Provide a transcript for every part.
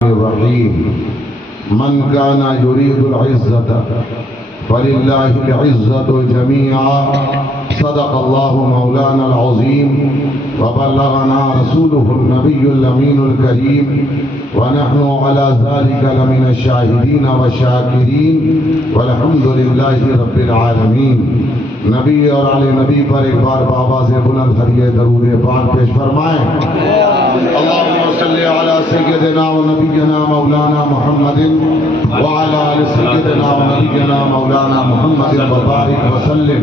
الرحيم من كان يريد العزة فلله العزة جميعا صدق الله مولانا العظيم وبلغنا رسوله النبي الأمين الكريم ونحن على ذلك لمن الشاهدين والشاكرين والحمد لله رب العالمين. نبی اور علی نبی پر ایک بار بآواز بلند ہریے درود پاک پیش فرمائیں. اللہم صلی علی سیدنا و نبینا مولانا محمد وعلی آل سیدنا و نبینا مولانا محمد وبارک وسلم.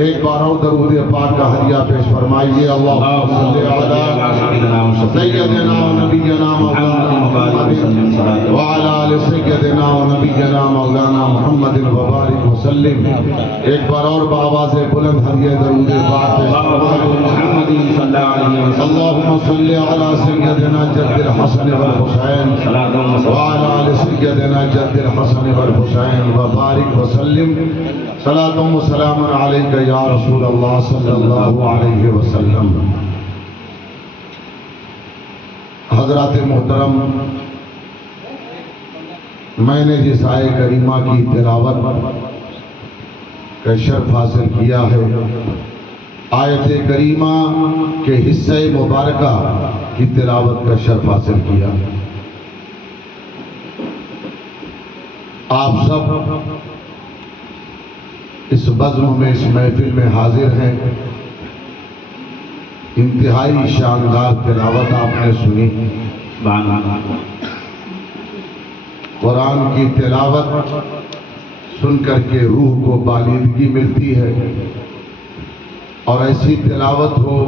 ایک بار اور درود پاک کا ہریہ پیش فرمائیے. اللہم صلی علی سیدنا و نبینا مولانا محمد وعلی آل سیدنا و نبینا مولانا محمد وبارک وسلم. ایک بار اور آواز بلند ہریے درود پاک پیش فرمائیے. اللہم صلی علی سیدنا جد الحسن والحسین وعلی آل سیدنا جد الحسن والحسین وبارک وسلم. صلاۃ و سلام علیک یا رسول اللہ صلی اللہ علیہ وسلم. حضرات محترم، میں نے جس آیے کریمہ کی تلاوت کا شرف حاصل کیا ہے، آیت کریمہ کے حصہ مبارکہ کی تلاوت کا شرف حاصل کیا. آپ سب اس بزم میں، اس محفل میں حاضر ہیں. انتہائی شاندار تلاوت آپ نے سنی. قرآن کی تلاوت سن کر کے روح کو بالیدگی ملتی ہے، اور ایسی تلاوت ہو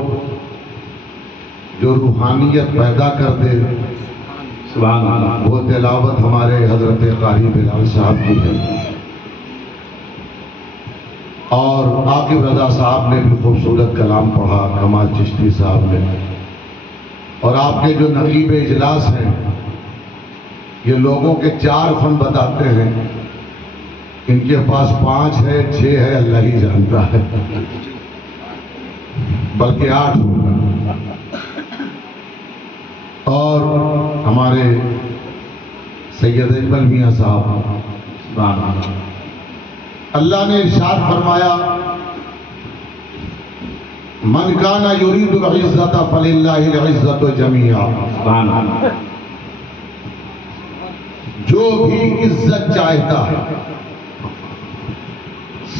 جو روحانیت پیدا کر دے، وہ تلاوت ہمارے حضرت قاری بلال صاحب کی ہے. اور عاقب رضا صاحب نے بھی خوبصورت کلام پڑھا، کمال چشتی صاحب نے. اور آپ کے جو نقیب اجلاس ہیں، یہ لوگوں کے 4 فن بتاتے ہیں، ان کے پاس 5 ہے 6 ہے، اللہ ہی جانتا ہے، بلکہ 8 ہوگا. اور ہمارے سید اجمل میاں صاحب، اللہ نے ارشاد فرمایا من کان یرید العزت فللہ العزت جمیعا. جو بھی عزت چاہتا ہے،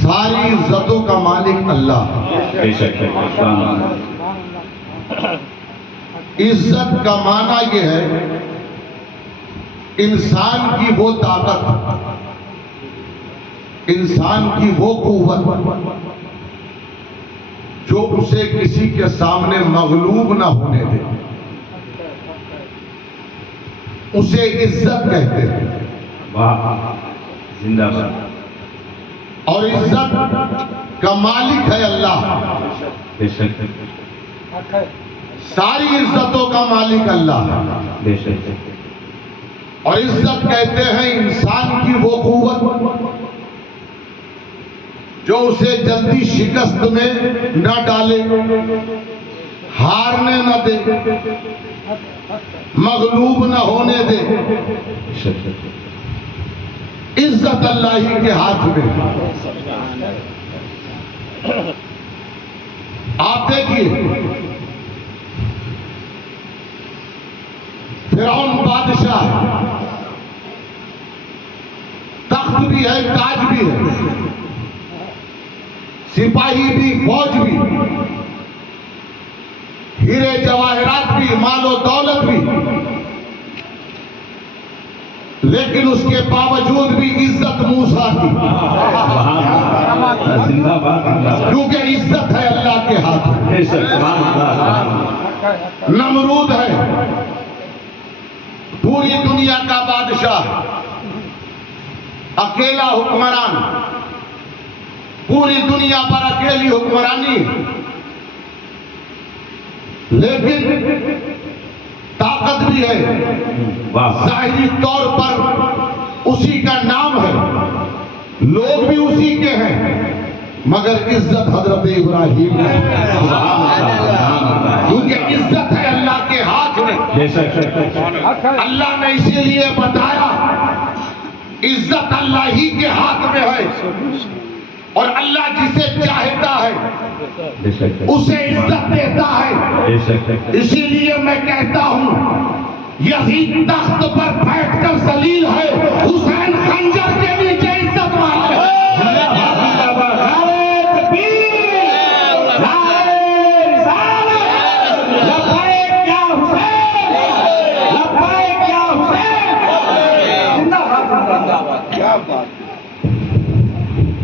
ساری عزتوں کا مالک اللہ. عزت کا معنی یہ ہے انسان کی وہ طاقت، انسان کی وہ قوت جو اسے کسی کے سامنے مغلوب نہ ہونے دے، اسے عزت کہتے ہیں. زندہ باد. اور عزت کا مالک ہے اللہ. بے شک. ساری عزتوں کا مالک اللہ ہے. بے شک. اور عزت کہتے ہیں انسان کی وہ قوت جو اسے جلدی شکست میں نہ ڈالے، ہارنے نہ دے، مغلوب نہ ہونے دے. عزت اللہ ہی کے ہاتھ میں. آپ دیکھیے، فرعون بادشاہ، تخت بھی ہے، تاج بھی ہے، سپاہی بھی، فوج بھی، ہیرے جواہرات بھی، مال و دولت بھی، لیکن اس کے باوجود بھی عزت موسیٰ کی. کیونکہ عزت ہے اللہ کے ہاتھ میں. نمرود ہے پوری دنیا کا بادشاہ، اکیلا حکمران، پوری دنیا پر اکیلی حکمرانی، لیکن طاقت بھی ہے. ظاہری طور پر اسی کا نام ہے، لوگ بھی اسی کے ہیں، مگر عزت حضرت ابراہیم نے، کیونکہ عزت ہے اللہ کے ہاتھ میں۔ اللہ نے اسی لیے بتایا عزت اللہ ہی کے ہاتھ میں ہے، اور اللہ جسے چاہتا ہے اسے عزت دیتا ہے۔ اسی لیے میں کہتا ہوں یزید تخت پر بیٹھ کر ذلیل ہے، حسین خنجر کے نیچے عزت والا ہے۔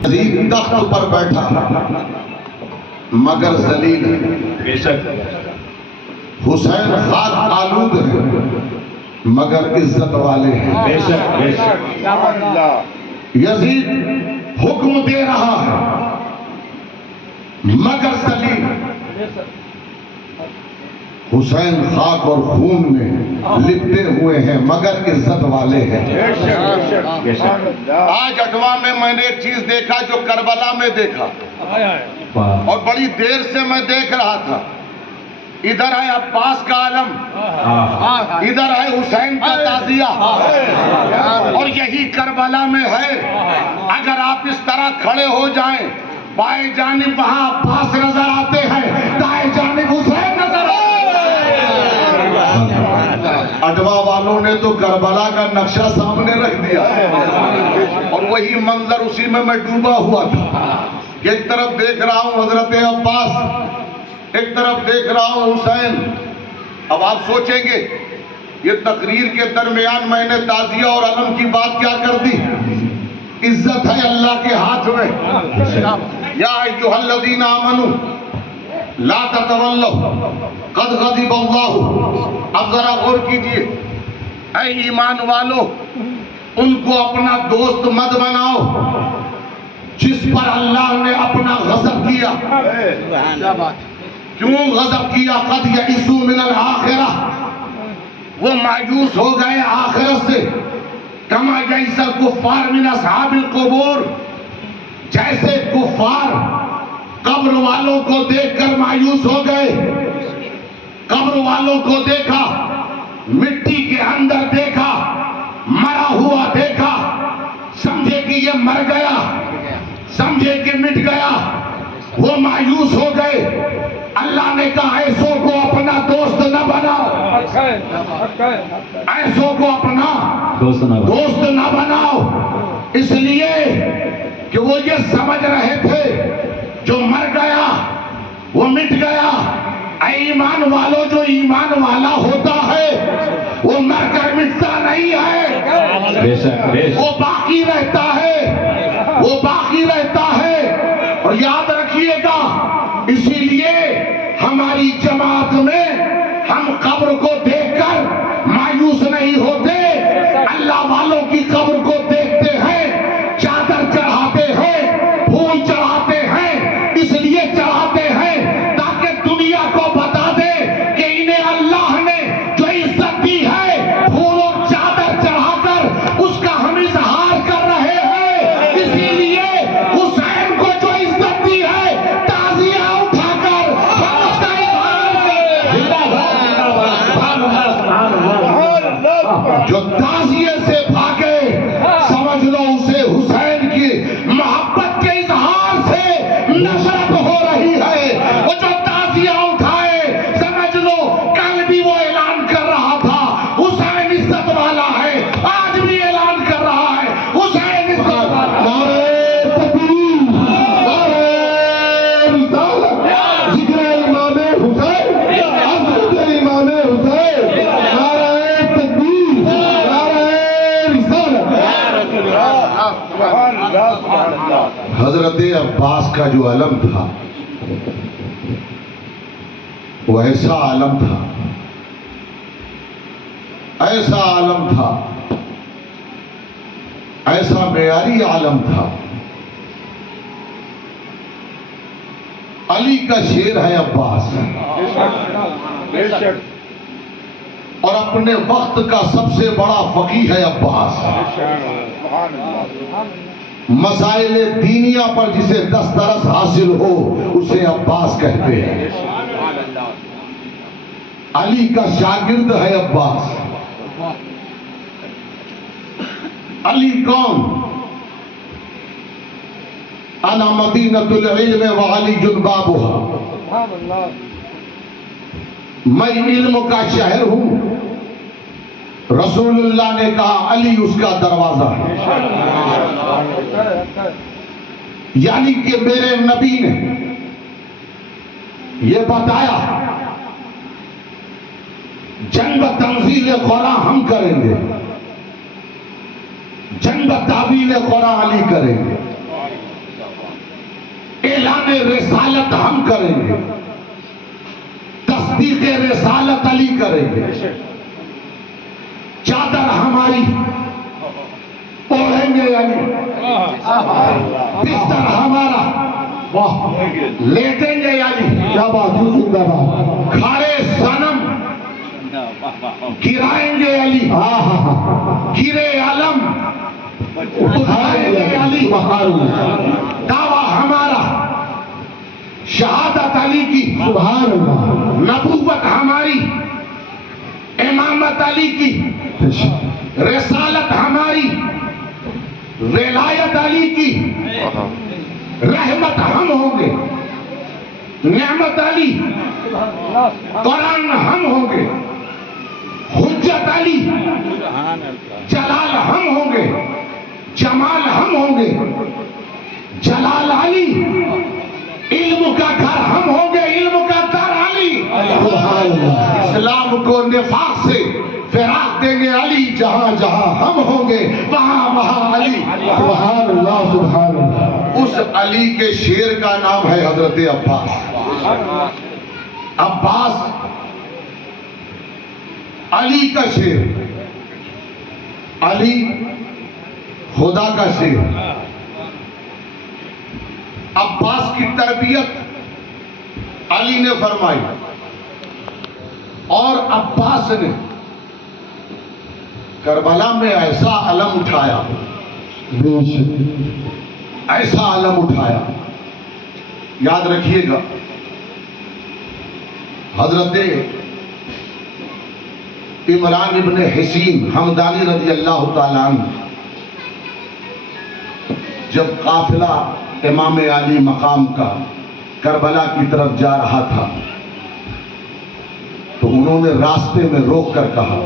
یزید تخت پر بیٹھا مگر ذلیل ہے، حسین خاک آلود ہے مگر عزت والے ہیں۔ یزید حکم دے رہا ہے مگر ذلیل، حسین خاک اور خون میں لپٹے ہوئے ہیں مگر عزت والے ہیں۔ آج اٹوا میں نے ایک چیز دیکھا جو کربلا میں دیکھا، اور بڑی دیر سے میں دیکھ رہا تھا۔ ادھر ہے عباس کا علم، ادھر ہے حسین کا تعزیہ، اور یہی کربلا میں ہے۔ اگر آپ اس طرح کھڑے ہو جائیں، بائیں جانب وہاں عباس نظر آتے ہیں، دائیں جانب حسین نظر آتے ہیں۔ اٹوا والوں نے تو کربلا کا نقشہ سامنے رکھ دیا، اور وہی منظر اسی میں ڈوبا ہوا تھا۔ ایک طرف دیکھ رہا ہوں حضرت عباس، ایک طرف دیکھ رہا ہوں حسین۔ اب آپ سوچیں گے یہ تقریر کے درمیان میں نے تعزیہ اور علم کی بات کیا کر دی؟ عزت ہے اللہ کے ہاتھ میں۔ یا ایھا الذین آمنوا لا تتولوا قد غضب اللہ۔ اب ذرا غور کیجئے، اے ایمان والو ان کو اپنا دوست مت بناؤ جس پر اللہ نے اپنا غضب کیا۔ کیوں غضب کیا؟ قد یئسوا من الآخرہ، وہ مایوس ہو گئے آخرت سے۔ کما یئس الکفار من اصحاب القبور، جیسے کفار قبر والوں کو دیکھ کر مایوس ہو گئے۔ قبر والوں کو دیکھا، مٹی کے اندر دیکھا، مرا ہوا دیکھا، سمجھے کہ یہ مر گیا، سمجھے کہ مٹ گیا، وہ مایوس ہو گئے۔ اللہ نے کہا ایسوں کو اپنا دوست نہ بناؤ، ایسوں کو اپنا دوست نہ بناؤ، اس لیے کہ وہ یہ سمجھ رہے تھے جو مر گیا وہ مٹ گیا۔ اے ایمان والو، جو ایمان والا ہوتا ہے وہ مر کر مٹتا نہیں ہے، وہ باقی رہتا ہے، وہ باقی رہتا ہے۔ اور یاد رکھیے گا، اسی لیے ہماری جماعت میں ہم قبر کو دیکھ کر مایوس نہیں ہوتے، اللہ والوں کی قبر کو دیکھتے ہیں، چادر چڑھاتے ہیں، پھول چڑھاتے ہیں، اس لیے چڑھاتے ہیں تاکہ دنیا کو بتا دے کہ انہیں اللہ نے جو عزت دی ہے، پھول اور چادر چڑھا کر اس کا ہم اظہار کر رہے ہیں۔ اسی لیے حسین کو جو عزت دی ہے، تعزیہ اٹھا کر ہم اس کا اظہار کریں۔ جو تعزیے سے بھاگے، سمجھ لو اسے حسین کی محبت کے اظہار سے نفرت ہو رہی ہے۔ وہ جو تعزیہ اٹھائے، سمجھ لو کل بھی وہ اعلان کر رہا تھا حسین عزت والا ہے، آج بھی اعلان کر رہا ہے حسین عزت والا ہے۔ نعرہ تکبیر، نعرہ رسالت، ذکر امام حسین، عظمت امام حسین، نعرہ تکبیر، نعرہ رسالت۔ حضرت عباس کا جو علم تھا وہ ایسا علم تھا، ایسا عالم تھا، ایسا معیاری عالم تھا۔ علی کا شیر ہے عباس، اور اپنے وقت کا سب سے بڑا فقیہ ہے عباس۔ مسائل دینیہ پر جسے دسترس حاصل ہو اسے عباس کہتے ہیں. علی کا شاگرد ہے عباس. علی کون؟ انا مدینۃ العلم وعلی بابها. میں علم کا شہر ہوں. رسول اللہ نے کہا علی اس کا دروازہ ہے. یعنی کہ میرے نبی نے یہ بتایا جنگ تنزیل قرآن ہم کریں گے، جنگ تعویل قرآن علی کریں گے، اعلان رسالت ہم کریں گے، تصدیق رسالت علی کریں گے. چادر ہماری اوڑھیں گے علی، بستر ہمارا لیٹیں گے علی، کھڑے صنم گرائیں گے علی، گرے علم اٹھائیں گے علی. دعویٰ ہمارا شہادت علی کی، سبحان اللہ، نبوت ہماری، امامت علی کی، رسالت ہماری، ولایت علی کی، رحمت ہم ہوں گے، نعمت علی، قرآن ہم ہوں گے، حجت علی، جلال ہم ہوں گے، جمال ہم ہوں گے، جلال علی، علم کا گھر ہم ہوں گے، علم کا در علی. اسلام کو نفاق سے فراق دیں گے علی. جہاں جہاں ہم ہوں گے وہاں وہاں علی. سبحان اللہ سبحان اللہ. اس علی کے شیر کا نام ہے حضرت عباس. عباس علی کا شیر، علی خدا کا شیر. عباس کی تربیت علی نے فرمائی اور عباس نے کربلا میں ایسا علم اٹھایا، ایسا علم اٹھایا. یاد رکھیے گا حضرت عمران ابن حسین حمدانی رضی اللہ تعالیٰ عنہ جب قافلہ امام علی مقام کا کربلا کی طرف جا رہا تھا تو انہوں نے راستے میں روک کر کہا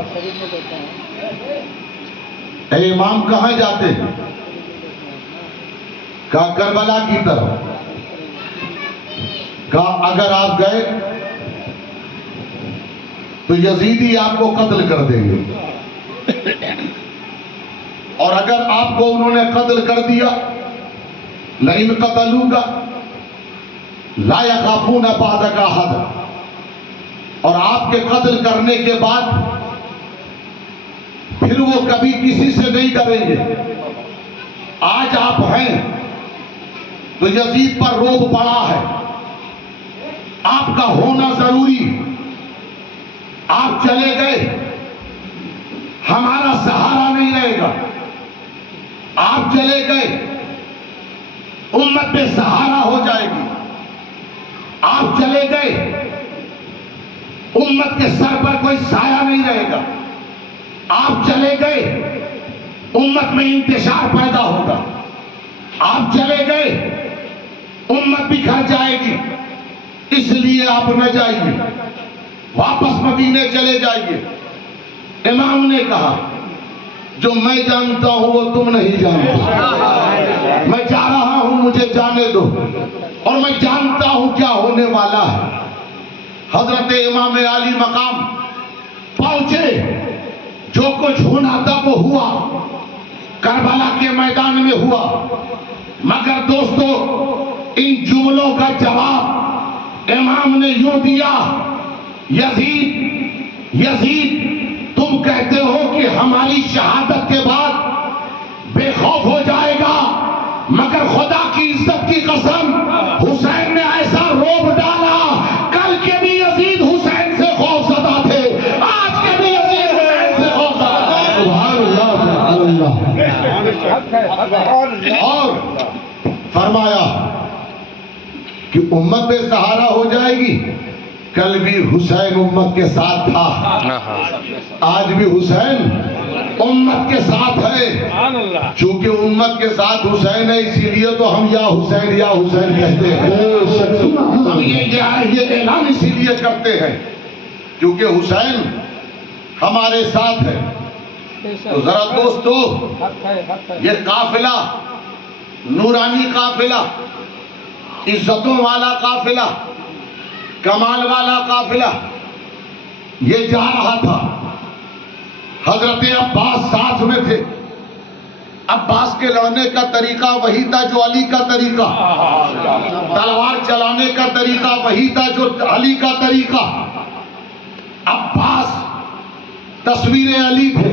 اے امام کہاں جاتے ہیں؟ کہا کربلا کی طرف. کہا اگر آپ گئے تو یزیدی آپ کو قتل کر دیں گے، اور اگر آپ کو انہوں نے قتل کر دیا لئن قتلوکا لا یخافون بعدک احدا، اور آپ کے قتل کرنے کے بعد پھر وہ کبھی کسی سے نہیں ڈریں گے. آج آپ ہیں تو یزید پر روب پڑا ہے، آپ کا ہونا ضروری. آپ چلے گئے ہمارا سہارا نہیں رہے گا. آپ چلے گئے امت بے سہارا ہو جائے گی. آپ چلے گئے امت کے سر پر کوئی سایہ نہیں رہے گا. آپ چلے گئے امت میں انتشار پیدا ہوگا. آپ چلے گئے امت بکھر جائے گی. اس لیے آپ نہ جائیے، واپس مدینے چلے جائیے. امام نے کہا جو میں جانتا ہوں وہ تم نہیں جانتے. میں جا رہا ہوں، مجھے جانے دو، اور میں جانتا ہوں کیا ہونے والا ہے. حضرت امام علی مقام پہنچے. جو کچھ ہونا تھا وہ ہوا، کربلا کے میدان میں ہوا. مگر دوستو ان جملوں کا جواب امام نے یوں دیا، یزید تم کہتے ہو کہ ہماری شہادت کے بعد بے خوف ہو جائے گا، مگر خدا کی عزت کی قسم حسین نے ایسا روب ڈالا، کل کے بھی یزید حسین سے خوف زدہ تھے، آج کے بھی یزید حسین سے خوف زدہ تھے. سبحان اللہ. اور فرمایا کہ امت بے سہارا ہو جائے گی. کل بھی حسین امت کے ساتھ تھا, آج بھی حسین امت کے ساتھ ہے. چونکہ امت کے ساتھ حسین ہے, اسی لیے تو ہم یا حسین کہتے ہیں. ہم یہ اعلان اسی لیے کرتے ہیں کیونکہ حسین ہمارے ساتھ ہے. تو ذرا دوستو, یہ قافلہ, نورانی قافلہ, عزتوں والا قافلہ, کمال والا قافلہ, یہ جا رہا تھا. حضرت عباس ساتھ میں تھے. عباس کے لڑنے کا طریقہ وہی تھا جو علی کا طریقہ, تلوار چلانے کا طریقہ وہی تھا جو علی کا طریقہ. عباس تصویر علی تھے.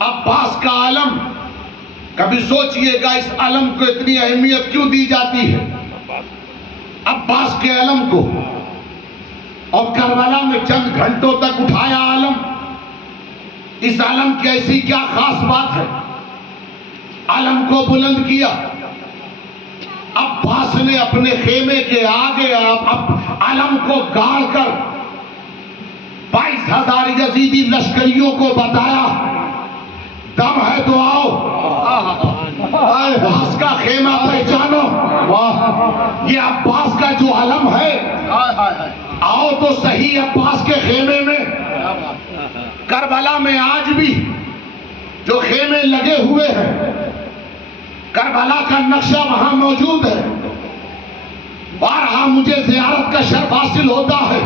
عباس کا علم, کبھی سوچئے گا اس علم کو اتنی اہمیت کیوں دی جاتی ہے. عباس کے علم کو, اور کربلا میں چند گھنٹوں تک اٹھایا علم. اس علم کی ایسی کیا خاص بات ہے, علم کو بلند کیا. عباس نے اپنے خیمے کے آگے علم کو گاڑ کر 22,000 یزیدی لشکریوں کو بتایا, دم ہے تو آؤ, عباس کا خیمہ پہچانو. یہ عباس کا جو علم ہے, آؤ تو صحیح عباس کے خیمے میں. کربلا میں آج بھی جو خیمے لگے ہوئے ہیں, کربلا کا نقشہ وہاں موجود ہے. بارہا مجھے زیارت کا شرف حاصل ہوتا ہے.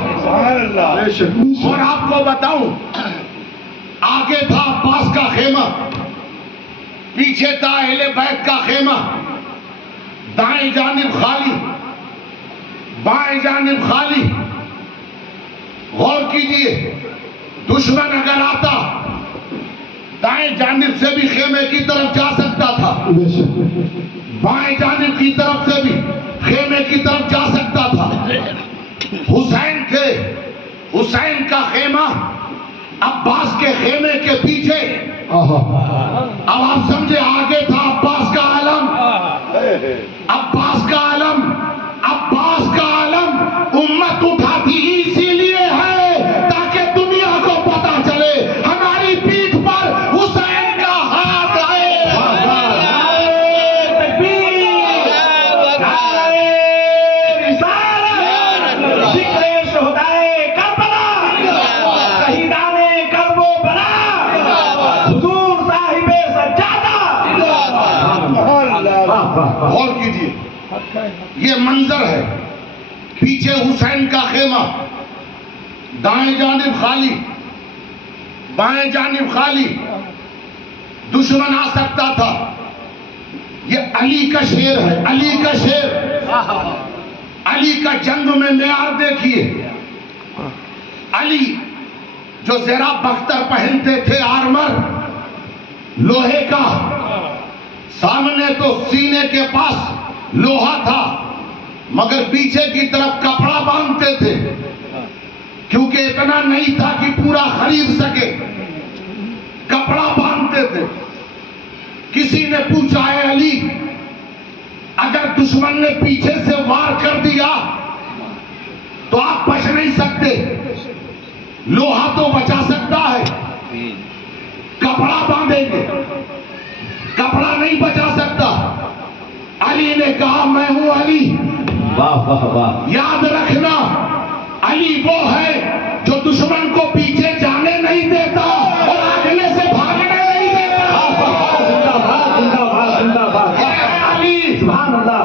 اور آپ کو بتاؤں, آگے تھا عباس کا خیمہ, پیچھے تھا اہل بیت کا خیمہ. دائیں جانب خالی, بائیں جانب خالی. غور کیجئے, دشمن اگر آتا دائیں جانب سے بھی خیمے کی طرف جا سکتا تھا, بائیں جانب کی طرف سے بھی خیمے کی طرف جا سکتا تھا. حسین تھے, حسین کا خیمہ عباس کے خیمے کے پیچھے. اب آپ سمجھے, آگے تھا عباس کا علم. عباس کا علم, عباس کا علم امت اٹھاتی اسی لیے ہے تاکہ دنیا کو پتا چلے ہماری پیٹھ پر حسین کا ہاتھ ہے. غور کیجئے, یہ منظر ہے. پیچھے حسین کا خیمہ, دائیں جانب خالی, بائیں جانب خالی. دشمن آ سکتا تھا. یہ علی کا شیر ہے, علی کا شیر. علی کا جنگ میں معیار دیکھیے. علی جو زیرہ بختر پہنتے تھے, آرمر لوہے کا, سامنے تو سینے کے پاس لوہا تھا مگر پیچھے کی طرف کپڑا باندھتے تھے کیونکہ اتنا نہیں تھا کہ پورا خرید سکے. کپڑا باندھتے تھے. کسی نے پوچھا, ہے علی اگر دشمن نے پیچھے سے وار کر دیا تو آپ بچ نہیں سکتے, لوہا تو بچا سکتا ہے, کپڑا باندھیں گے, کپڑا نہیں بچا سکتا. علی نے کہا میں ہوں علی. یاد رکھنا, علی وہ ہے جو دشمن کو پیچھے جانے نہیں دیتا اور آگے سے بھاگنے نہیں دیتا. علی,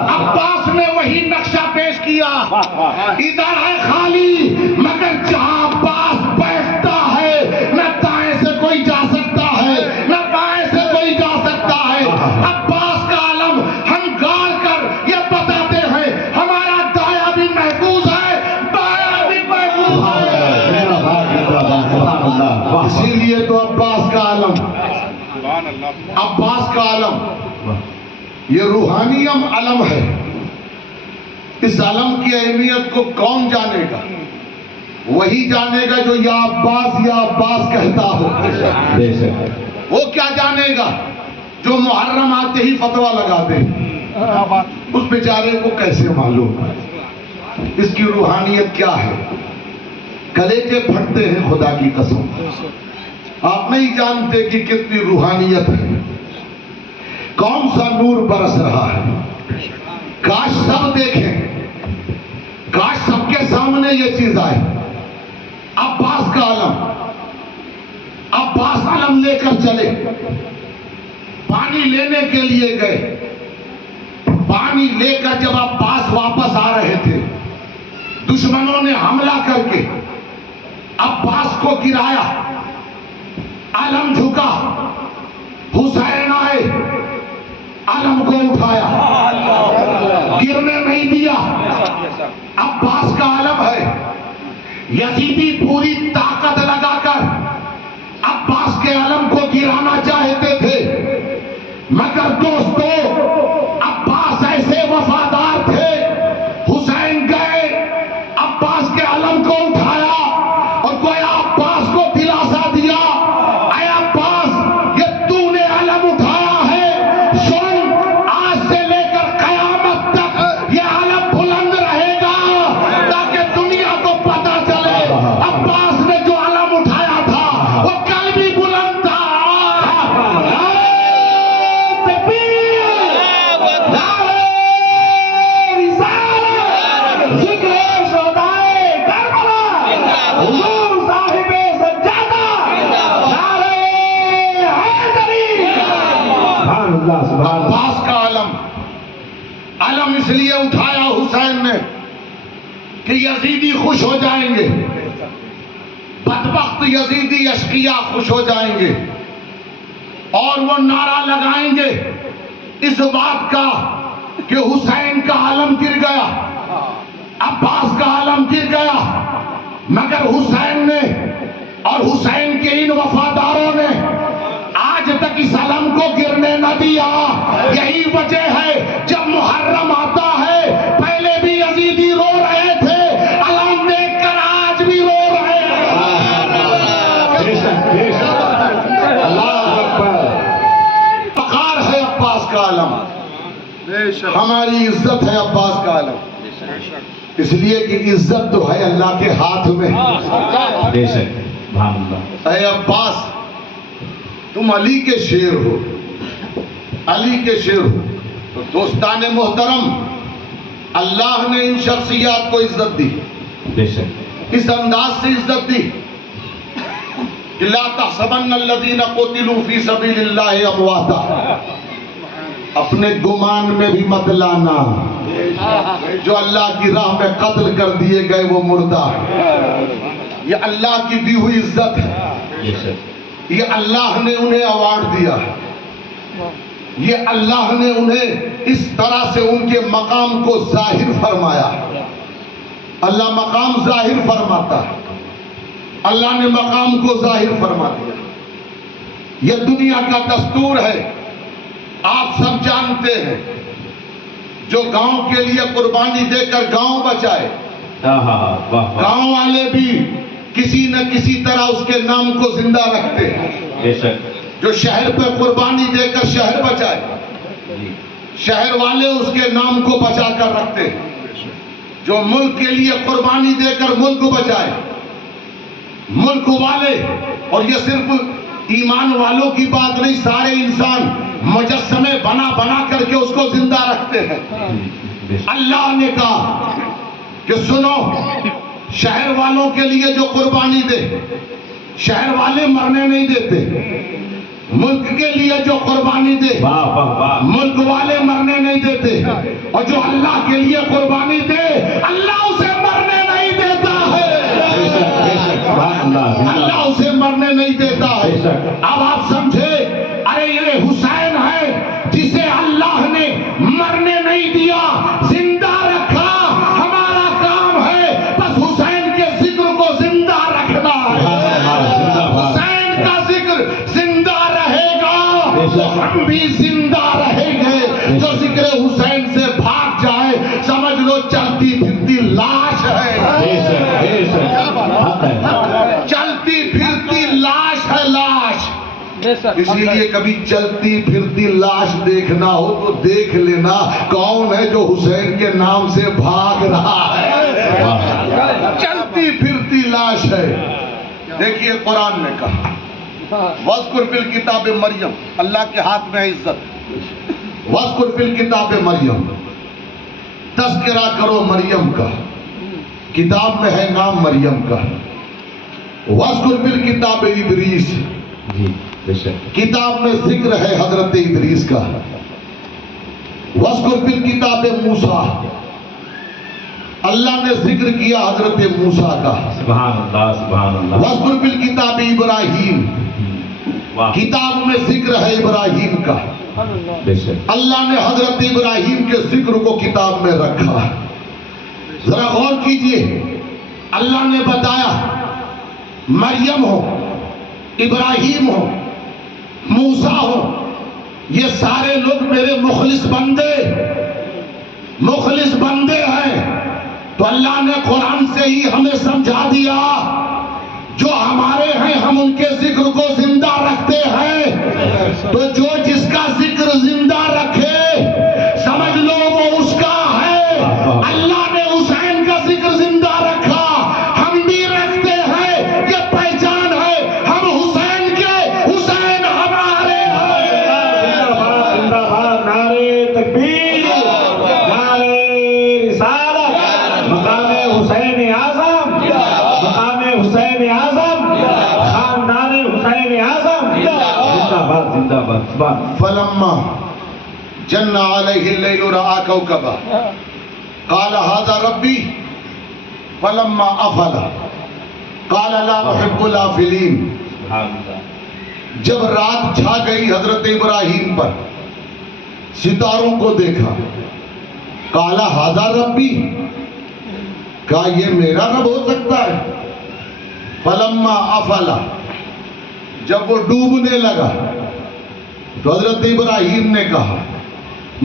عباس نے وہی نقشہ پیش کیا. ادھر ہے خالی مگر جہاں عباس بیٹھتا ہے نہ دائیں سے کوئی جا سکتا ہے نہ بائیں سے کوئی جا سکتا ہے. عباس کا علم ہم گاڑ کر یہ بتاتے ہیں ہمارا دایاں بھی محفوظ ہے, بایاں بھی محفوظ ہے. اسی لیے تو عباس کا علم, عباس کا علم یہ روحانی علم ہے. اس علم کی اہمیت کو کون جانے گا. وہی جانے گا جو یا عباس کہتا ہو. وہ کیا جانے گا جو محرم آتے ہی فتویٰ لگا دے. اس بیچارے کو کیسے معلوم اس کی روحانیت کیا ہے؟ کلیجے پھٹتے ہیں خدا کی قسم. آپ نہیں جانتے کہ کتنی روحانیت ہے، کون سا نور برس رہا ہے. کاش سب دیکھیں، کاش سب کے سامنے یہ چیز آئے. عباس کا علم، عباس علم لے کر چلے، پانی لینے کے لیے گئے. پانی لے کر جب عباس واپس آ رہے تھے، دشمنوں نے حملہ کر کے عباس کو گرایا. علم جھکا، حسین آئے، علم کو اٹھایا، گرنے نہیں دیا. عباس کا علم ہے. یزیدی پوری طاقت لگا کر عباس کے علم کو گرانا چاہتے تھے، مگر دوستو عباس ایسے وفادار تھے. حسین گئے، عباس کے علم کو اٹھایا اور گویا عباس کو دلاسا دیا، اے عباس یہ تو نے علم اٹھایا ہے، سن آج سے لے کر قیامت تک یہ علم بلند رہے گا تاکہ دنیا کو پتہ چلے عباس نے جو علم اٹھایا تھا وہ کل بھی بلند تھا. عباس کا علم اس لیے اٹھایا حسین نے کہ یزیدی خوش ہو جائیں گے، بدبخت یزیدی اشقیاء خوش ہو جائیں گے اور وہ نعرہ لگائیں گے اس بات کا کہ حسین کا علم گر گیا، عباس کا علم گر گیا. مگر حسین نے اور حسین کے ان وفاداروں نے آج تک اس علم کو گرنے نہ دیا. یہی وجہ ہے جب محرم آتا ہے پہلے بھی یزیدی رو رہے تھے، علم دیکھ کر آج بھی رو رہے ہیں. وقار ہے عباس کا علم، ہماری عزت ہے عباس کا علم، اس لیے کہ عزت تو ہے اللہ کے ہاتھ میں. اے عباس تم علی کے شیر ہو، علی کے شیر ہو. تو دوستان محترم، اللہ نے ان شخصیات کو عزت دی، اس انداز سے عزت دی کہ لا تحسبن الذین قتلوا فی سبیل اللہ امواتا. اپنے گمان میں بھی مت لانا جو اللہ کی راہ میں قتل کر دیے گئے وہ مردہ. یہ اللہ کی دی ہوئی عزت ہے، یہ اللہ نے انہیں ایوارڈ دیا ہے، یہ اللہ نے انہیں اس طرح سے ان کے مقام کو ظاہر فرمایا. اللہ مقام ظاہر فرماتا ہے، اللہ نے مقام کو ظاہر فرما دیا. یہ دنیا کا دستور ہے. آپ سب جانتے ہیں جو گاؤں کے لیے قربانی دے کر گاؤں بچائے، گاؤں والے بھی کسی نہ کسی طرح اس کے نام کو زندہ رکھتے ہیں. جو شہر پہ قربانی دے کر شہر بچائے، شہر والے اس کے نام کو بچا کر رکھتے ہیں. جو ملک کے لیے قربانی دے کر ملک بچائے، ملک والے، اور یہ صرف ایمان والوں کی بات نہیں، سارے انسان مجسمے بنا بنا کر کے اس کو زندہ رکھتے ہیں. اللہ نے کہا کہ سنو، شہر والوں کے لیے جو قربانی دے، شہر والے مرنے نہیں دیتے. ملک کے لیے جو قربانی دے، ملک والے مرنے نہیں دیتے. اور جو اللہ کے لیے قربانی دے، اللہ اسے مرنے نہیں دیتا ہے، اللہ اسے مرنے نہیں دیتا ہے. اب آپ سمجھے، ارے یہ حسین ہے جسے اللہ نے مرنے نہیں دیا، زندہ رکھا. ہمارا کام ہے بس حسین کے ذکر کو زندہ رکھنا ہے. حسین کا ذکر زندہ رہے گا تو ہم بھی زندہ رہیں گے. جو ذکر حسین سے بھاگ جائے سمجھ لو چلتی پھرتی لاش ہے. اسی لیے کبھی چلتی پھرتی لاش دیکھنا ہو تو دیکھ لینا کون ہے جو حسین کے نام سے بھاگ رہا ہے. چلتی پھرتی لاش ہے. دیکھیے قرآن نے کہا وَاذْكُرْ فِي الْكِتَابِ مریم، اللہ کے ہاتھ میں ہے عزت. وَاذْكُرْ فِي الْكِتَابِ مریم، تذکرہ کرو مریم کا، کتاب میں ہے نام مریم کا. وَاذْكُرْ فِي الْكِتَابِ ادریس، کتاب میں ذکر ہے حضرت ادریس کا. وَاذْكُرْ فِي الْكِتَابِ موسیٰ، اللہ نے ذکر کیا حضرت موسیٰ کا. سبحان اللہ سبحان اللہ. وَاذْكُرْ فِي الْكِتَابِ ابراہیم، کتاب میں ذکر ہے ابراہیم کا. اللہ نے حضرت ابراہیم کے ذکر کو کتاب میں رکھا. ذرا غور کیجئے، اللہ نے بتایا مریم ہو، ابراہیم ہو، موسیٰ ہو، یہ سارے لوگ میرے مخلص بندے ہیں. تو اللہ نے قرآن سے ہی ہمیں سمجھا دیا جو ہمارے ہیں ہم ان کے ذکر کو زندہ رکھتے ہیں. تو جو جس کا ذکر زندہ رکھے سمجھ لو وہ اس کا ہے. اللہ نے حسین کا ذکر زندہ رکھا، ہم بھی رکھتے ہیں. یہ پہچان ہے ہم حسین کے، حسین ہمارے ہیں. نعرے تکبیر، نعرے رسالت، مقام حسین اعظم، مقام حسین اعظم، خاندان حسین اعظم. زندہ باد زندہ باد. فلما جن علیہ اللیل رأى کوکبا قال هذا ربی فلما افل قال لا احب الافلین. جب رات چھا گئی حضرت ابراہیم پر، ستاروں کو دیکھا. قال هذا ربی، کہا یہ میرا رب ہو سکتا ہے. فلما افل، جب وہ ڈوبنے لگا تو حضرت ابراہیم نے کہا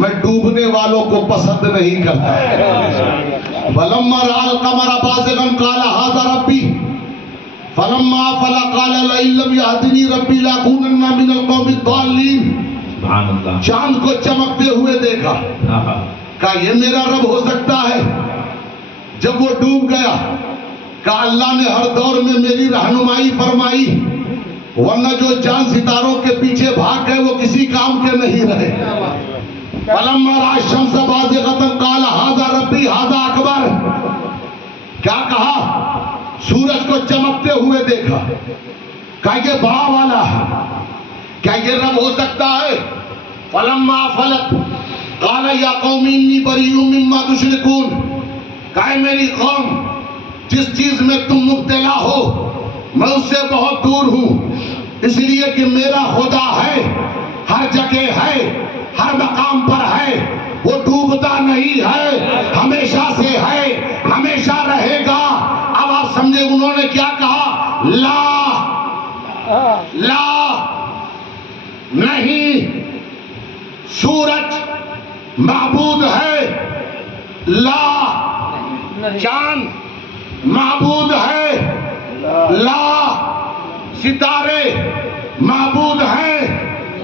میں ڈوبنے والوں کو پسند نہیں کرتا. فلما رأى القمر بازغا قال هذا ربی فلما افل قال لئن لم يهدني ربي لأكونن من القوم الضالين. چاند کو چمکتے ہوئے دیکھا، کہا یہ میرا رب ہو سکتا ہے. جب وہ ڈوب گیا کہا اللہ نے ہر دور میں میری رہنمائی فرمائی، ورنہ جو چاند ستاروں کے پیچھے بھاگ گئے وہ کسی کام کے نہیں رہے. فلما رأى الشمس بازغة قال هذا ربي هذا اکبر. کیا کہا؟ سورج کو چمکتے ہوئے دیکھا، کہا یہ بڑا والا ہے، کیا یہ رب ہو سکتا ہے؟ فلما افلت قال یا قوم انی بریء مما تشرکون. کہا میری قوم، جس چیز میں تم مبتلا ہو میں اس سے بہت دور ہوں، اس لیے کہ میرا خدا ہے، ہر جگہ ہے، ہر مقام پر ہے. وہ ڈوبتا نہیں ہے، ہمیشہ سے ہے، ہمیشہ رہے گا. اب آپ سمجھے انہوں نے کیا کہا؟ لا نہیں، سورج معبود ہے، لا چاند معبود ہے، لا ستارے معبود ہیں،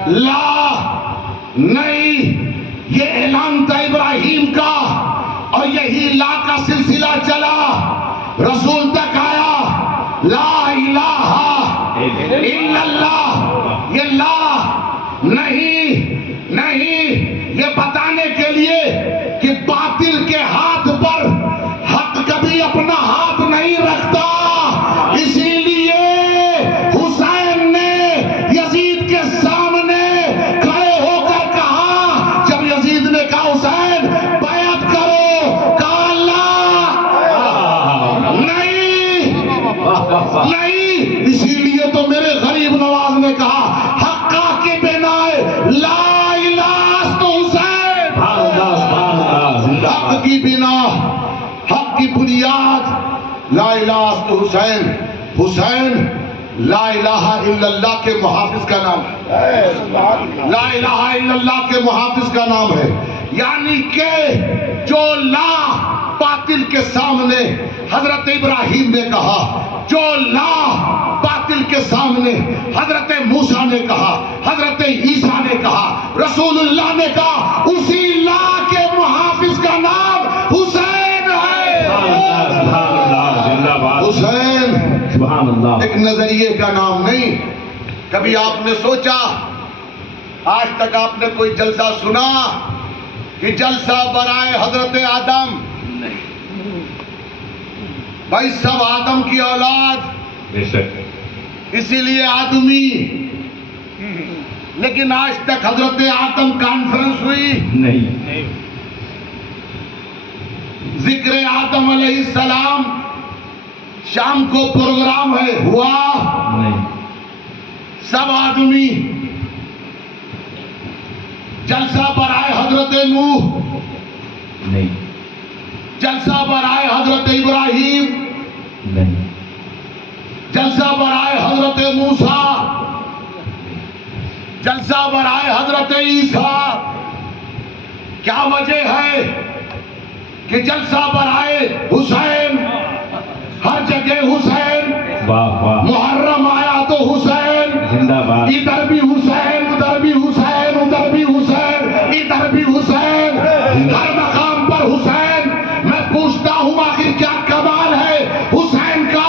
لا نہیں. یہ اعلان تھا ابراہیم کا اور یہی لا کا سلسلہ چلا، رسول تک آیا. لا الہ الا اللہ. یہ لا نہیں، یہ بتانے کے لیے کہ باطل کے ہاتھ پر حق کبھی اپنا ہاتھ نہیں رکھتا. اسی لیے حسین نے یزید کے سامنے کھڑے ہو کر کہا، جب یزید نے کہا حسین بیعت کرو، کہا نہیں. اسی لیے تو میرے غریب نواز نے کہا حقہ کی بنا لا الہ تو حسین. حق کی بنا، حق کی بنیاد لا الہ تو حسین. حسین لا الہ الا اللہ کے محافظ کا نام ہے. لا الہ الا اللہ کے محافظ کا نام ہے. یعنی کہ جو لا باطل کے سامنے حضرت ابراہیم نے کہا، جو لا باطل کے سامنے حضرت موسیٰ نے کہا، حضرت عیسیٰ نے کہا، رسول اللہ نے کہا، اسی لا کے محافظ کا نام حسین ہے۔ سبحان اللہ، زندہ باد حسین سبحان اللہ۔ ایک نظریے کا نام نہیں۔ کبھی آپ نے سوچا، آج تک آپ نے کوئی جلسہ سنا کہ جلسہ برائے حضرت آدم؟ بھائی سب آدم کی اولاد، بے شک اسی لیے آدمی، لیکن آج تک حضرت آدم کانفرنس ہوئی؟ نہیں، ذکر آدم علیہ السلام شام کو پروگرام ہے، ہوا؟ نہیں، سب آدمی۔ جلسہ برائے حضرت نوح، نہیں، جلسہ برائے حضرت ابراہیم، نہیں، جلسہ برائے حضرت موسیٰ، جلسہ برائے حضرت عیسیٰ۔ کیا وجہ ہے کہ جلسہ برائے حسین، ہر جگہ حسین، واہ واہ، محرم آیا تو حسین، زندہ باد، ادھر بھی حسین، ادھر بھی حسین، ادھر بھی حسین، ادھر بھی حسین، ہر مقام پر حسین۔ میں پوچھتا ہوں آخر کیا کمال ہے حسین کا؟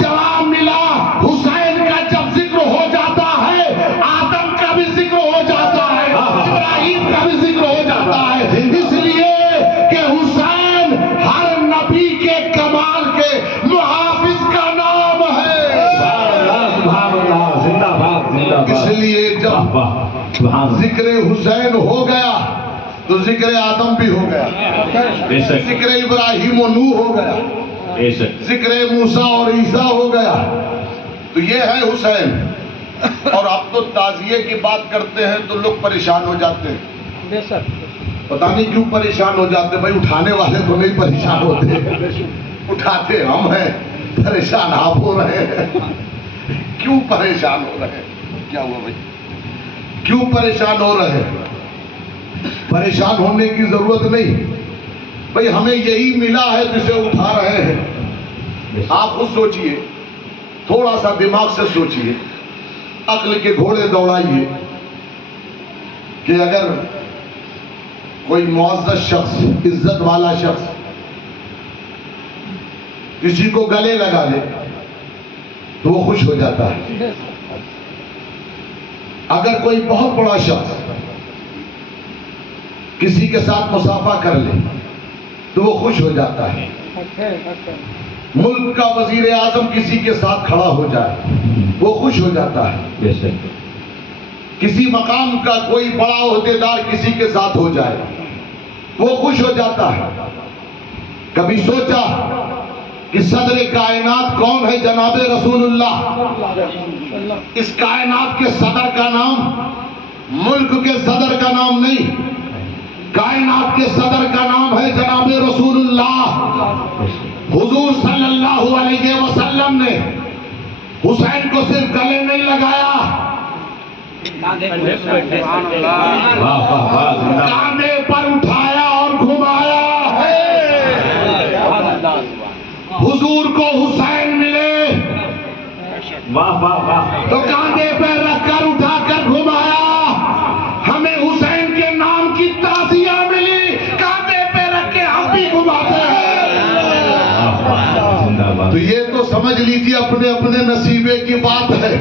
جواب ملا، حسین کا جب ذکر ہو جاتا ہے آدم کا بھی ذکر ہو جاتا ہے، ابراہیم کا بھی ذکر ہو جاتا ہے، اس لیے کہ حسین ہر نبی کے کمال کے محافظ کا نام ہے۔ سبحان اللہ، زندہ باد، زندہ باد۔ اس لیے جب واہ واہ، سبحان اللہ، ذکر حسین ہو گیا تو ذکر آدم بھی ہو گیا، بے شک، ذکر ابراہیم و نوح ہو گیا، بے شک، ذکر موسیٰ اور عیسیٰ ہو گیا۔ تو یہ ہے حسین۔ اور اب تو تعزیے کی بات کرتے ہیں تو لوگ پریشان ہو جاتے ہیں، پتہ نہیں کیوں پریشان ہو جاتے ہیں۔ بھائی اٹھانے والے تو نہیں پریشان ہوتے، اٹھاتے ہم ہیں، پریشان آپ ہو رہے ہیں۔ کیوں پریشان ہو رہے ہیں؟ کیا ہوا بھائی؟ کیوں پریشان ہو رہے ہیں؟ پریشان ہونے کی ضرورت نہیں، بھئی ہمیں یہی ملا ہے جسے اٹھا رہے ہیں۔ آپ خود سوچئے، تھوڑا سا دماغ سے سوچئے، عقل کے گھوڑے دوڑائیے کہ اگر کوئی معزز شخص، عزت والا شخص کسی کو گلے لگا لے تو وہ خوش ہو جاتا ہے۔ اگر کوئی بہت بڑا شخص کسی کے ساتھ مصافحہ کر لے تو وہ خوش ہو جاتا ہے۔ ملک کا وزیر اعظم کسی کے ساتھ کھڑا ہو جائے وہ خوش ہو جاتا ہے۔ بے شک، کسی مقام کا کوئی بڑا عہدیدار کسی کے ساتھ ہو جائے وہ خوش ہو جاتا ہے۔ کبھی سوچا کہ صدر کائنات کون ہے؟ جناب رسول اللہ۔ اس کائنات کے صدر کا نام ملک کے صدر کا نام نہیں، کائنات کے صدر کا نام ہے جناب رسول اللہ۔ حضور صلی اللہ علیہ وسلم نے حسین کو صرف گلے نہیں لگایا، واہ واہ واہ، زندہ باد، کاندھے پر اٹھایا اور گھمایا ہے۔ حضور کو حسین ملے واہ واہ واہ، تو کاندھے پہ رکھ کر اٹھا کر گھمایا۔ ہمیں حسین کے نام کی تعزیہ ملی، کاندھے پہ رکھ کے ہم بھی گھماتے ہیں۔ زندہ باد، تو یہ تو سمجھ لیجیے اپنے اپنے نصیبے کی بات ہے،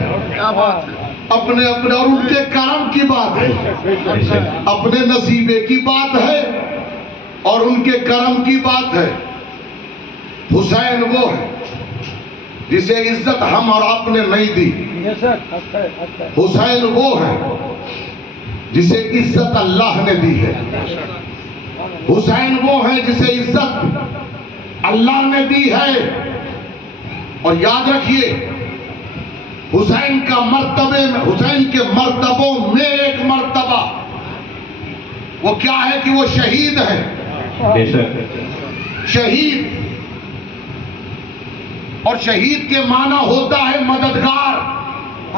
اپنے اپنے اور ان کے کرم کی بات ہے، بے شک، اپنے نصیبے کی بات ہے اور ان کے کرم کی بات ہے۔ حسین وہ ہے جسے عزت ہم اور آپ نے نہیں دی، حسین وہ ہے جسے عزت اللہ نے دی ہے، حسین وہ ہے جسے عزت اللہ نے دی ہے۔ اور یاد رکھیے حسین کا مرتبے میں، حسین کے مرتبوں میں ایک مرتبہ وہ کیا ہے کہ وہ شہید ہے۔ بے شک، شہید، اور شہید کے معنی ہوتا ہے مددگار۔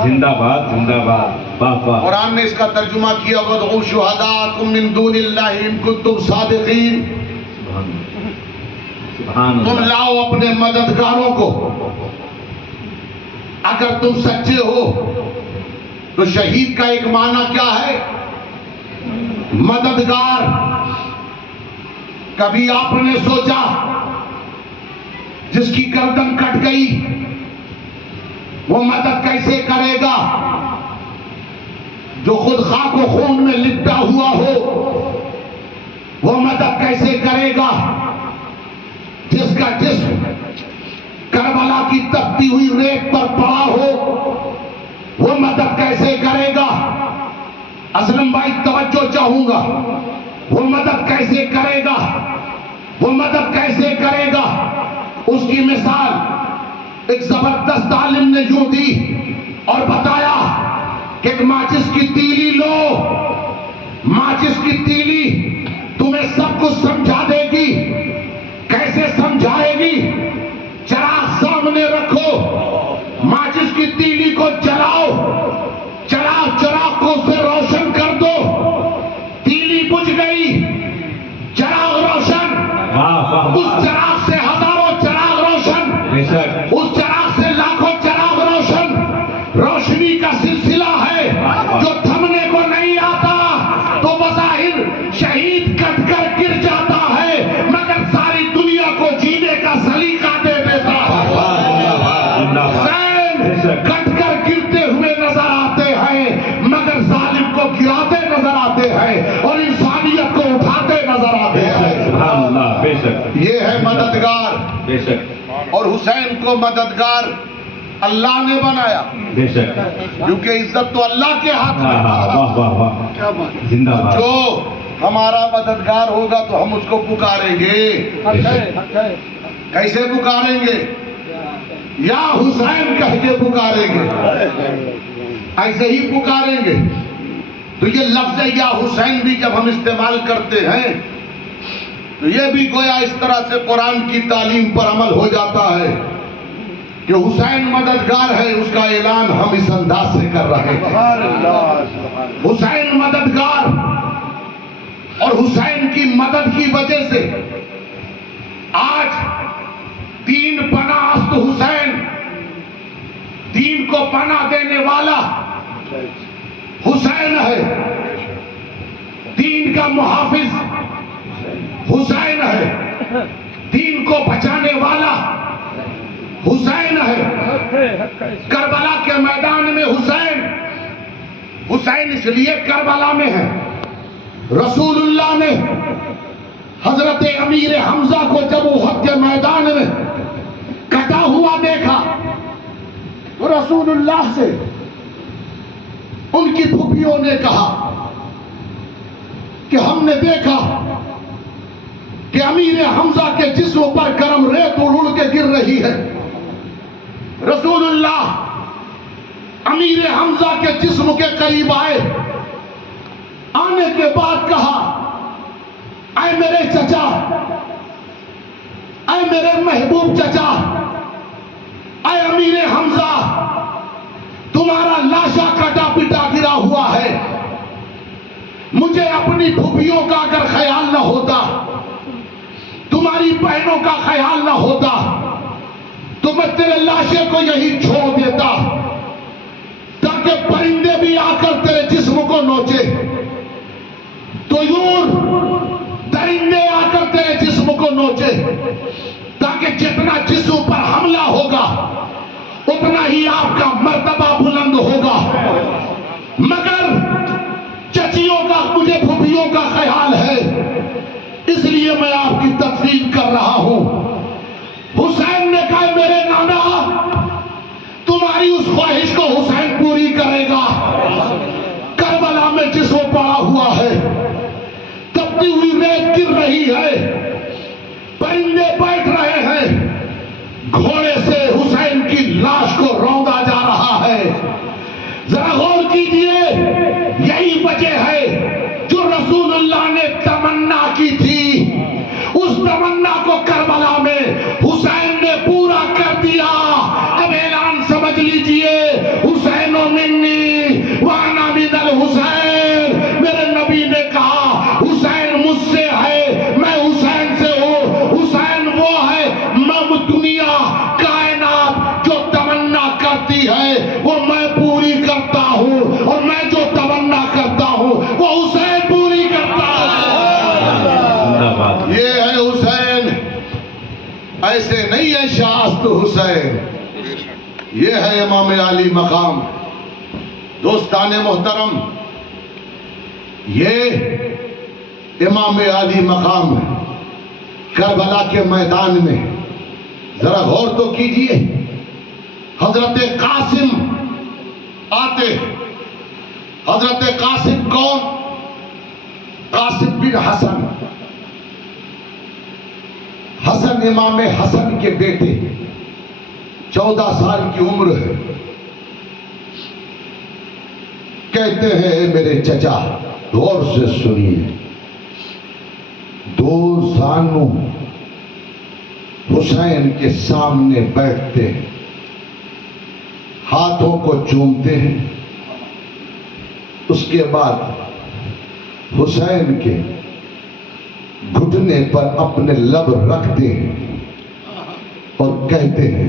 زندہ باد، زندہ باد، واہ واہ، قرآن نے اس کا ترجمہ کیا وَادْعُوا شُهَدَاءَكُم مِّن دُونِ اللَّهِ إِن كُنتُمْ صَادِقِينَ۔ سبحان تم اللہ، لاؤ اپنے مددگاروں کو، اگر تم سچے ہو تو شہید کا ایک معنی کیا ہے؟ مددگار. کبھی آپ نے سوچا جس کی گردن کٹ گئی وہ مدد کیسے کرے گا؟ جو خود خاک و خون میں لپٹا ہوا ہو وہ مدد کیسے کرے گا؟ جس کا جسم کربلا کی تپتی ہوئی ریت پر پڑا ہو وہ مدد کیسے کرے گا؟ اسلم بھائی توجہ چاہوں گا. وہ مدد کیسے کرے گا؟ وہ مدد کیسے کرے گا؟ اس کی مثال ایک زبردست عالم نے یوں دی اور بتایا کہ ایک ماچس کی تیلی لو. ماچس کی تیلی تمہیں سب کچھ سمجھا دے گی. کیسے سمجھائے گی؟ چراغ سامنے رکھو، ماچس کی تیلی کو جلاؤ، چراغ کو اسے روشن کر دو. تیلی بجھ گئی، چراغ روشن. اس چراغ سے ہزاروں چراغ روشن، اس چراغ سے لاکھوں چراغ روشن. روشنی کا سلسلہ ہے جو تھمنے کو نہیں آتا. تو بظاہر شہید کٹ کر گر جاتا ہے مگر ساری دنیا کو جینے کا سلیقہ دے دیتا ہے. حسین کٹ کر گرتے ہوئے نظر آتے ہیں مگر ظالم کو گراتے نظر آتے ہیں اور انسانیت کو اٹھاتے نظر آتے ہیں. یہ ہے مددگار. اور حسین کو مددگار اللہ نے بنایا کیونکہ عزت تو اللہ کے ہاتھ میں. جو ہمارا مددگار ہوگا تو ہم اس کو پکاریں گے. کیسے پکاریں گے؟ یا حسین کہہ کے پکاریں گے. ایسے ہی پکاریں گے. تو یہ لفظ یا حسین بھی جب ہم استعمال کرتے ہیں تو یہ بھی گویا اس طرح سے قرآن کی تعلیم پر عمل ہو جاتا ہے کہ حسین مددگار ہے. اس کا اعلان ہم اس انداز سے کر رہے ہیں. حسین مددگار اور حسین کی مدد کی وجہ سے آج دین پناہ است حسین، دین کو پناہ دینے والا حسین ہے. دین کا محافظ حسین ہے. دین کو بچانے والا حسین ہے. کربلا کے میدان میں حسین اس لیے کربلا میں ہے. رسول اللہ نے حضرت امیر حمزہ کو جب احد کے میدان میں کٹا ہوا دیکھا تو رسول اللہ سے ان کی پھوپھیوں نے کہا کہ ہم نے دیکھا کہ امیر حمزہ کے جسم پر گرم ریت اڑ کے گر رہی ہے. رسول اللہ امیر حمزہ کے جسم کے قریب آئے. آنے کے بعد کہا اے میرے چچا، اے میرے محبوب چچا، اے امیر حمزہ، تمہارا لاشا کٹا پٹا گرا ہوا ہے. مجھے اپنی پھوپھیوں کا اگر خیال نہ ہوتا، تمہاری بہنوں کا خیال نہ ہوتا تو میں تیرے لاشے کو یہی چھوڑ دیتا تاکہ پرندے بھی آ کر تیرے جسم کو نوچے، طیور درندے آ کر تیرے جسم کو نوچے، تاکہ جتنا جسم پر حملہ ہوگا اتنا ہی آپ کا مرتبہ بلند ہوگا. مگر چچیوں کا، مجھے پھوپھیوں کا خیال ہے، اس لیے میں آپ کی تدفین کر رہا ہوں. حسین نے کہا میرے نانا، تمہاری اس خواہش کو حسین پوری کرے گا. کربلا میں جسم پڑا ہوا ہے، تپتی ہوئی ریت گر رہی ہے، پرندے بیٹھ رہے ہیں، گھوڑے سے حسین کی لاش کو روندا جا رہا ہے. ذرا غور کیجئے، یہی وجہ ہے جو رسول اللہ نے تمنا کی تھی، اس تمنا کو کربلا میں حسین نے پورا کر دیا. اب اعلان سمجھ لیجئے، حسین منی وانا من الحسین. میرے نبی نے کہا حسین مجھ سے ہے، میں حسین سے ہوں. حسین وہ ہے، میں دنیا کائنات جو تمنا کرتی ہے حسین، یہ ہے امام علی مقام۔ دوستان محترم، یہ امام علی مقام ہے کربلا کے میدان میں۔ ذرا غور تو کیجئے، حضرت قاسم آتے۔ حضرت قاسم کون؟ قاسم بن حسن، حسن امام حسن کے بیٹے، 14 سال کی عمر ہے۔ کہتے ہیں اے میرے چچا، غور سے سنیے، 2 زانوں حسین کے سامنے بیٹھتے ہیں، ہاتھوں کو چومتے ہیں، اس کے بعد حسین کے گھٹنے پر اپنے لب رکھتے ہیں اور کہتے ہیں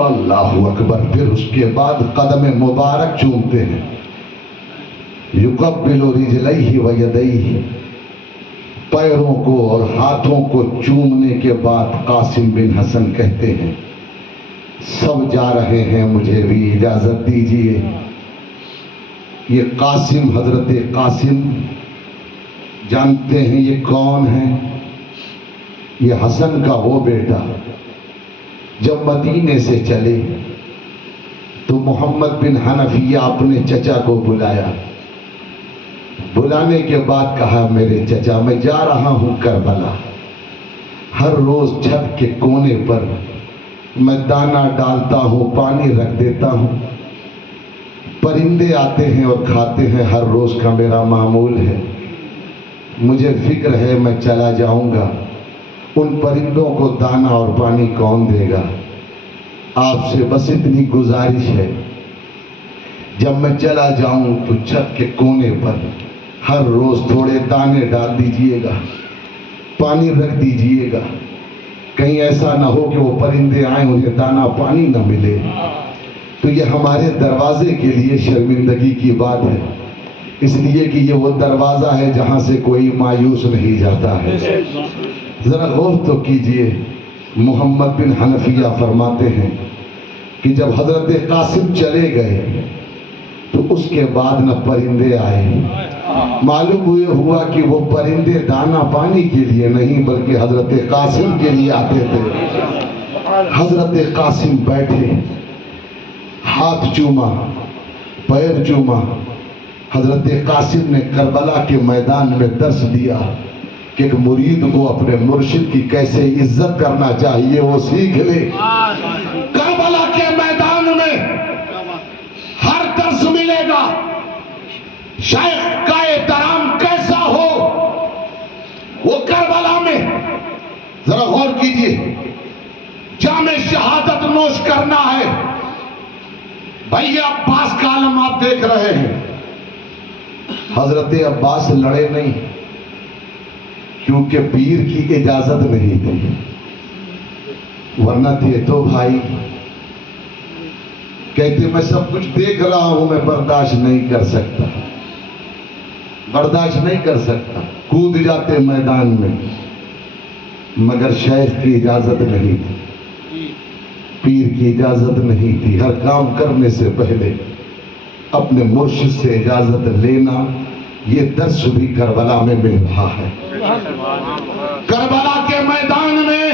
اللہ اکبر۔ پھر اس کے بعد قدم مبارک چومتے ہیں، یقبل رجلیہ و یدیہ، پیروں کو اور ہاتھوں کو چومنے کے بعد قاسم بن حسن کہتے ہیں سب جا رہے ہیں، مجھے بھی اجازت دیجیے۔ یہ قاسم، حضرت قاسم جانتے ہیں یہ کون ہے؟ یہ حسن کا وہ بیٹا جب مدینے سے چلے تو محمد بن حنفیہ اپنے چچا کو بلایا۔ بلانے کے بعد کہا میرے چچا میں جا رہا ہوں کربلا، ہر روز چھت کے کونے پر میں دانہ ڈالتا ہوں، پانی رکھ دیتا ہوں، پرندے آتے ہیں اور کھاتے ہیں، ہر روز کا میرا معمول ہے۔ مجھے فکر ہے میں چلا جاؤں گا، ان پرندوں کو دانہ اور پانی کون دے گا؟ آپ سے بس اتنی گزارش ہے، جب میں چلا جاؤں تو چھت کے کونے پر ہر روز تھوڑے دانے ڈال دیجئے گا، پانی رکھ دیجئے گا، کہیں ایسا نہ ہو کہ وہ پرندے آئیں انہیں دانہ پانی نہ ملے۔ تو یہ ہمارے دروازے کے لیے شرمندگی کی بات ہے، اس لیے کہ یہ وہ دروازہ ہے جہاں سے کوئی مایوس نہیں جاتا ہے۔ ذرا غور تو کیجئے، محمد بن حنفیہ فرماتے ہیں کہ جب حضرت قاسم چلے گئے تو اس کے بعد نہ پرندے آئے۔ معلوم ہوا کہ وہ پرندے دانہ پانی کے لیے نہیں بلکہ حضرت قاسم کے لیے آتے تھے۔ حضرت قاسم بیٹھے، ہاتھ چوما، پیر چوما۔ حضرت قاسم نے کربلا کے میدان میں درس دیا کہ ایک مرید کو اپنے مرشد کی کیسے عزت کرنا چاہیے وہ سیکھ لے۔ کربلا کے میدان میں ہر درس ملے گا، شیخ کا احترام کیسا ہو وہ کربلا میں۔ ذرا غور کیجئے، جام شہادت نوش کرنا ہے، بھائی عباس کا عالم آپ دیکھ رہے ہیں۔ حضرت عباس لڑے نہیں کیونکہ پیر کی اجازت نہیں تھی، ورنہ تھے تو بھائی کہتے میں سب کچھ دیکھ رہا ہوں، میں برداشت نہیں کر سکتا، برداشت نہیں کر سکتا، کود جاتے میدان میں، مگر شیخ کی اجازت نہیں تھی، پیر کی اجازت نہیں تھی۔ ہر کام کرنے سے پہلے اپنے مرشد سے اجازت لینا، یہ درس بھی کربلا میں مل رہا ہے۔ کربلا کے میدان میں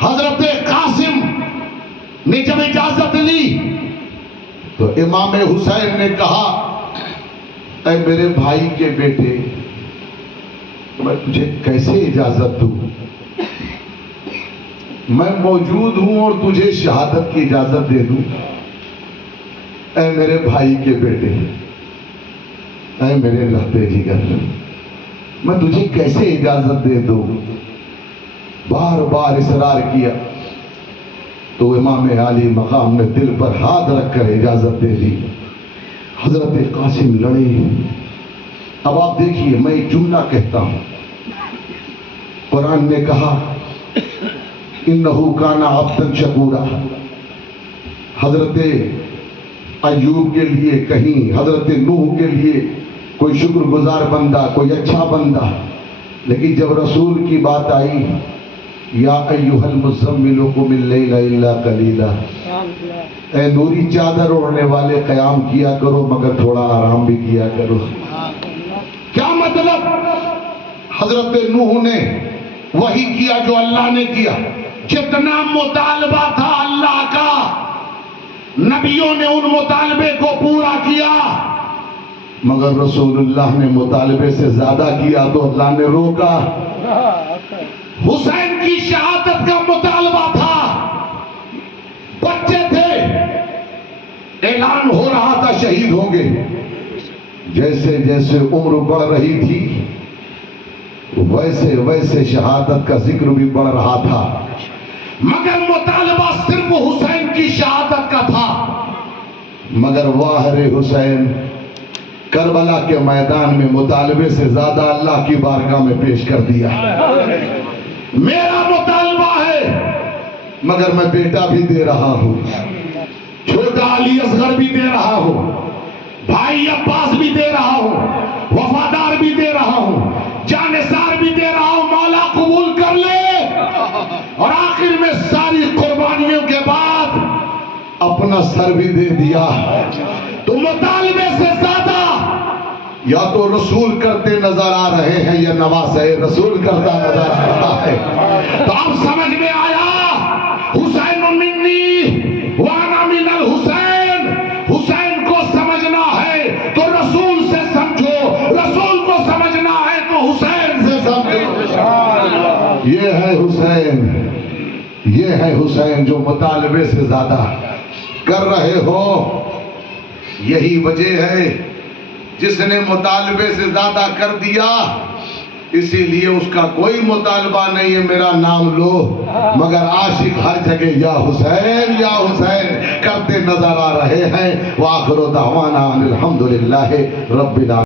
حضرت قاسم نے جب اجازت لی تو امام حسین نے کہا اے میرے بھائی کے بیٹے، میں تجھے کیسے اجازت دوں؟ میں موجود ہوں اور تجھے شہادت کی اجازت دے دوں؟ اے میرے بھائی کے بیٹے، اے میرے لہتے جگر، میں تجھے کیسے اجازت دے دوں؟ بار بار اصرار کیا تو امام علی مقام نے دل پر ہاتھ رکھ کر اجازت دے دی۔ حضرت قاسم لڑے۔ اب آپ دیکھیے، میں ایک جملہ کہتا ہوں، قرآن نے کہا انہو کانا عبدا شکورا، حضرت ایوب کے لیے کہیں، حضرت نوح کے لیے کوئی شکر گزار بندہ، کوئی اچھا بندہ، لیکن جب رسول کی بات آئی یا ایھا المزمل قم اللیل الا قلیلا، اے نوری چادر اوڑھنے والے قیام کیا کرو مگر تھوڑا آرام بھی کیا کرو۔ کیا مطلب؟ حضرت نوح نے وہی کیا جو اللہ نے کیا، جتنا مطالبہ تھا اللہ کا نبیوں نے ان مطالبے کو پورا کیا، مگر رسول اللہ نے مطالبے سے زیادہ کیا تو اللہ نے روکا۔ حسین کی شہادت کا مطالبہ تھا، بچے تھے، اعلان ہو رہا تھا شہید ہوں گے، جیسے جیسے عمر بڑھ رہی تھی ویسے ویسے شہادت کا ذکر بھی بڑھ رہا تھا، مگر مطالبہ صرف حسین کی شہادت کا تھا۔ مگر واہ رے حسین، کربلا کے میدان میں مطالبے سے زیادہ اللہ کی بارگاہ میں پیش کر دیا۔ میرا مطالبہ ہے مگر میں بیٹا بھی دے رہا ہوں، چھوٹا علی اصغر بھی دے رہا ہوں، بھائی عباس بھی دے رہا ہوں، وفادار بھی دے رہا ہوں، جانثار بھی دے رہا ہوں، مولا قبول کر لے۔ اور آخر میں ساری قربانیوں کے بعد اپنا سر بھی دے دیا۔ تو مطالبے سے زیادہ یا تو رسول کرتے نظر آ رہے ہیں یا نواسہ رسول کرتا نظر آ رہا ہے۔ تو اب سمجھ میں آیا، حسین منی وانا من الحسین، حسین کو سمجھنا ہے تو رسول سے سمجھو، رسول کو سمجھنا ہے تو حسین سے سمجھو۔ یہ ہے حسین، یہ ہے حسین جو مطالبے سے زیادہ کر رہے ہو۔ یہی وجہ ہے جس نے مطالبے سے زیادہ کر دیا، اسی لیے اس کا کوئی مطالبہ نہیں ہے میرا نام لو، مگر عاشق ہر جگہ یا حسین یا حسین کرتے نظر آ رہے ہیں۔ وآخر دعوانا الحمدللہ رب العالمین۔